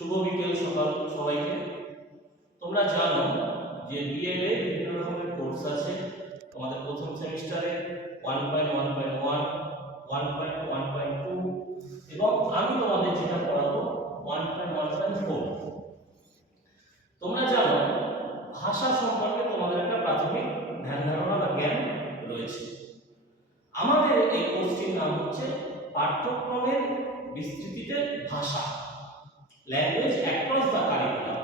শুভ বিকেল সকাল সবাইকে। তোমরা জানো যে বিএড এ বিভিন্ন রকমের কোর্স আছে। তোমাদের প্রথম সেমিস্টারে 1.1.1, 1.1.2 এবং আমি তোমাদের যেটা পড়াবো 1.1.4। তোমরা জানো ভাষা সম্পর্কে তোমাদের একটা প্রাথমিক ধ্যান ধারণা বা জ্ঞান রয়েছে। আমাদের এই কোর্সটির নাম হচ্ছে পাঠ্যক্রমের বিস্তৃতিতে ভাষা, ল্যাঙ্গুয়েজ অ্যাক্রস দ্য কারিকুলাম।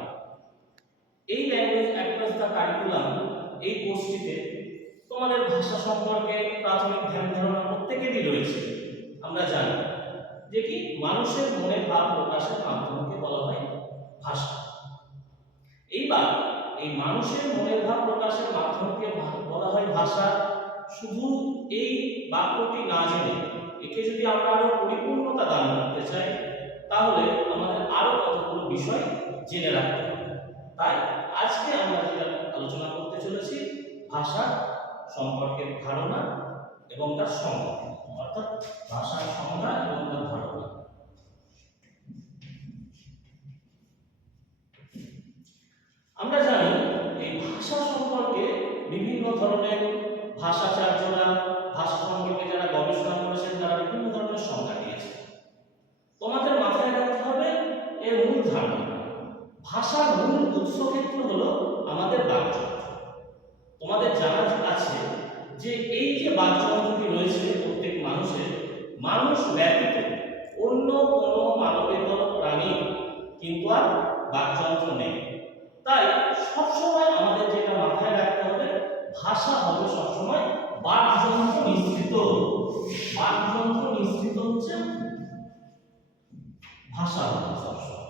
এই ল্যাঙ্গুয়েজ অ্যাক্রস দ্য কারিকুলাম এই কোর্সটিতে তোমাদের ভাষা সম্পর্কে প্রাথমিক ধ্যান ধারণা প্রত্যেকেরই রয়েছে। আমরা জানি যে কি মানুষের মনে ভাব প্রকাশের মাধ্যমকে বলা হয় ভাষা। এইবার এই মানুষের মনের ভাব প্রকাশের মাধ্যমকে বলা হয় ভাষা। শুধু এই বাক্যটি না জেনে একে যদি আমরা আরো পরিপূর্ণতা দান করতে চাই তাহলে আমাদের আরো কতগুলো বিষয় জেনে রাখতে হবে। তাই আজকে আমরা যেটা আলোচনা করতে চলেছি ভাষা সম্পর্কের ধারণা এবং তার সংজ্ঞা, অর্থাৎ ভাষার সংজ্ঞা এবং তার ধারণা। আমরা জানি এই ভাষা সম্পর্কে বিভিন্ন ধরনের ভাষাচার্যরা, ভাষা সম্পর্কে যারা গবেষণা করেছেন তারা বিভিন্ন ধরনের সংজ্ঞা দিয়েছে। তোমাদের মাথায় রাখতে হবে এর মূল ধারণা। ভাষার মূল উৎসক্ষেত্র হলো আমাদের বাকযন্ত্র। তোমাদের জানা আছে যে এই যে বাকযন্ত্রটি রয়েছে প্রত্যেক মানুষের, মানুষ ব্যতীত অন্য কোনো মানবেতর প্রাণী কিন্তু আর বাকযন্ত্র নেই। তাই সবসময় আমাদের যেটা মাথায় রাখতে হবে ভাষা হবে সবসময় বাকযন্ত্র নিঃসৃত। বাকযন্ত্র নিঃসৃত হচ্ছে ভাষা হবে সবসময়।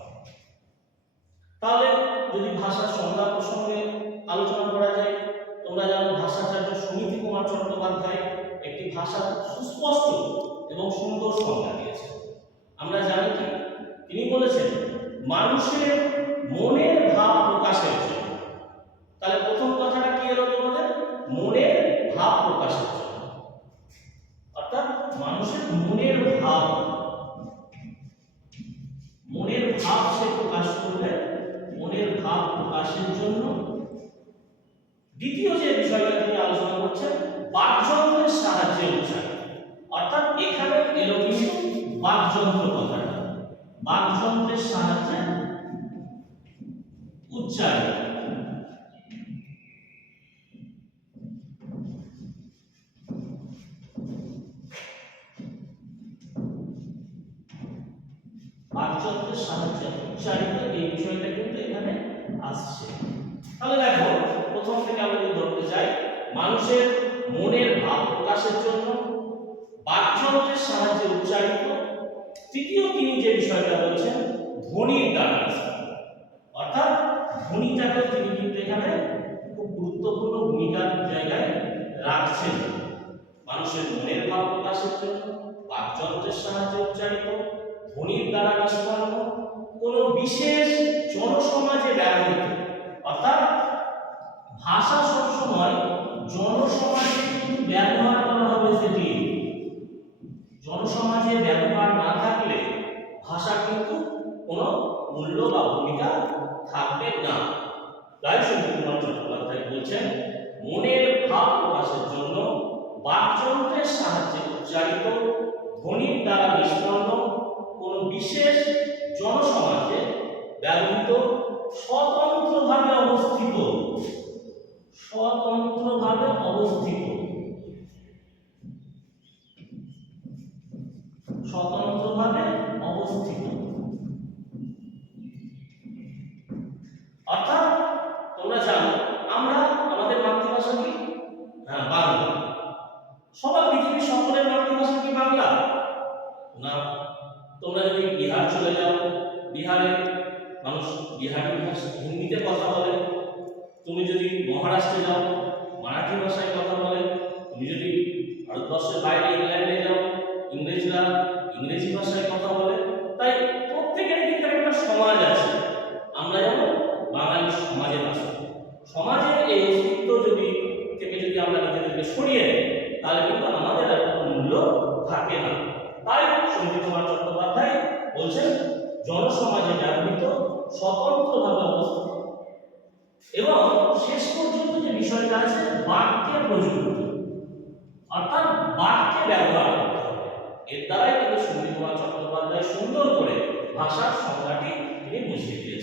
তাহলে যদি ভাষার সংজ্ঞা প্রসঙ্গে আলোচনা করা যায়, তোমরা জানো ভাষাচার্য সুনীতি কুমার চট্টোপাধ্যায় একটি ভাষার সুস্পষ্ট এবং সুন্দর সংজ্ঞা দিয়েছেন। আমরা জানি কি তিনি বলেছেন মানুষের মনের ভাব প্রকাশের জন্য। তাহলে প্রথম কথাটা কি হলো তোমাদের? মনের ভাব প্রকাশের জন্য, অর্থাৎ মানুষের মনের ভাব, মনের ভাব সে প্রকাশ করবে, মনের ভাব প্রকাশের জন্য। দ্বিতীয় যে বিষয়টা তিনি আলোচনা করছেন বাকযন্ত্রের সাহায্যে উচ্চারণ, অর্থাৎ এখানে এলো কিন্তু বাকযন্ত্র কথাটা, বাকযন্ত্রের সাহায্যে উচ্চারণ। বাকযন্ত্রের সাহায্যে উচ্চারিত এই বিষয়টা কিন্তু এখানে আসছে। তাহলে দেখো প্রথম থেকে আমরা যদি ধরতে চাই মানুষের মনের ভাব প্রকাশের জন্য বাকযন্ত্রের সাহায্যে উচ্চারিত। তৃতীয় তিনি যে বিষয়টা বলছেন ধ্বনির দ্বারা, অর্থাৎ ধ্বনিটাকে তিনি কিন্তু এখানে খুব গুরুত্বপূর্ণ ভূমিকার জায়গায় রাখছেন। মানুষের মনের ভাব প্রকাশের জন্য বাকযন্ত্রের সাহায্যে উচ্চারিত, ধ্বনির দ্বারা নিষ্পন্ন, কোনো বিশেষ জনসমাজে ব্যবহৃত। অর্থাৎ ভাষা সবসময় জনসমাজে কিন্তু ব্যবহার করা হবে। সেটি জনসমাজে ব্যবহার না থাকলে ভাষা কিন্তু কোনো মূল্য বা ভূমিকা থাকবে না। তাই সুনীতি কুমার চট্টোপাধ্যায় বলছেন মনের ভাব প্রকাশের জন্য বাকযন্ত্রের সাহায্যে উচ্চারিত, ধ্বনির দ্বারা নিষ্পন্ন, কোনো বিশেষ জনসমাজে ব্যবহৃত, স্বতন্ত্রভাবে অবস্থিত, স্বতন্ত্রভাবে অবস্থিত, স্বতন্ত্রভাবে অবস্থিত। অর্থাৎ তোমরা জানো আমরা আমাদের মাতৃভাষা কি? বাংলা। সবার পৃথিবীর সকলের মাতৃভাষা কি বাংলা? না। তোমরা যদি বিহার চলে যাও, বিহারে মানুষ বিহারি ভাষা হিন্দিতে কথা বলে। তুমি যদি মহারাষ্ট্রে যাও মারাঠি ভাষায় কথা বলে। তুমি যদি ভারতবর্ষের বাইরে ইংল্যান্ডে যাও ইংরেজরা ইংরেজি ভাষায় কথা বলে। তাই প্রত্যেকের কিন্তু একটা সমাজ আছে। আমরা যেমন বাঙালি সমাজের ভাষা, সমাজের এই অস্তিত্ব যদি আমরা নিজেদেরকে সরিয়ে নিই তাহলে কিন্তু আমাদের আর কোনো মূল্য থাকে না। তাই সুনীতি কুমার চট্টোপাধ্যায় বলছেন জনসমাজ ভাষায় ব্যবহৃত, স্বতন্ত্রভাবে অবস্থিত এবং শেষ পর্যন্ত যে বিষয়টা আছে বাক্যের প্রযুক্তি, অর্থাৎ বাক্যে ব্যবহার করতে হবে। এর দ্বারাই কিন্তু সুনীল কুমার চট্টোপাধ্যায় সুন্দর করে ভাষার সংজ্ঞাটি তিনি বুঝিয়ে দিয়েছেন।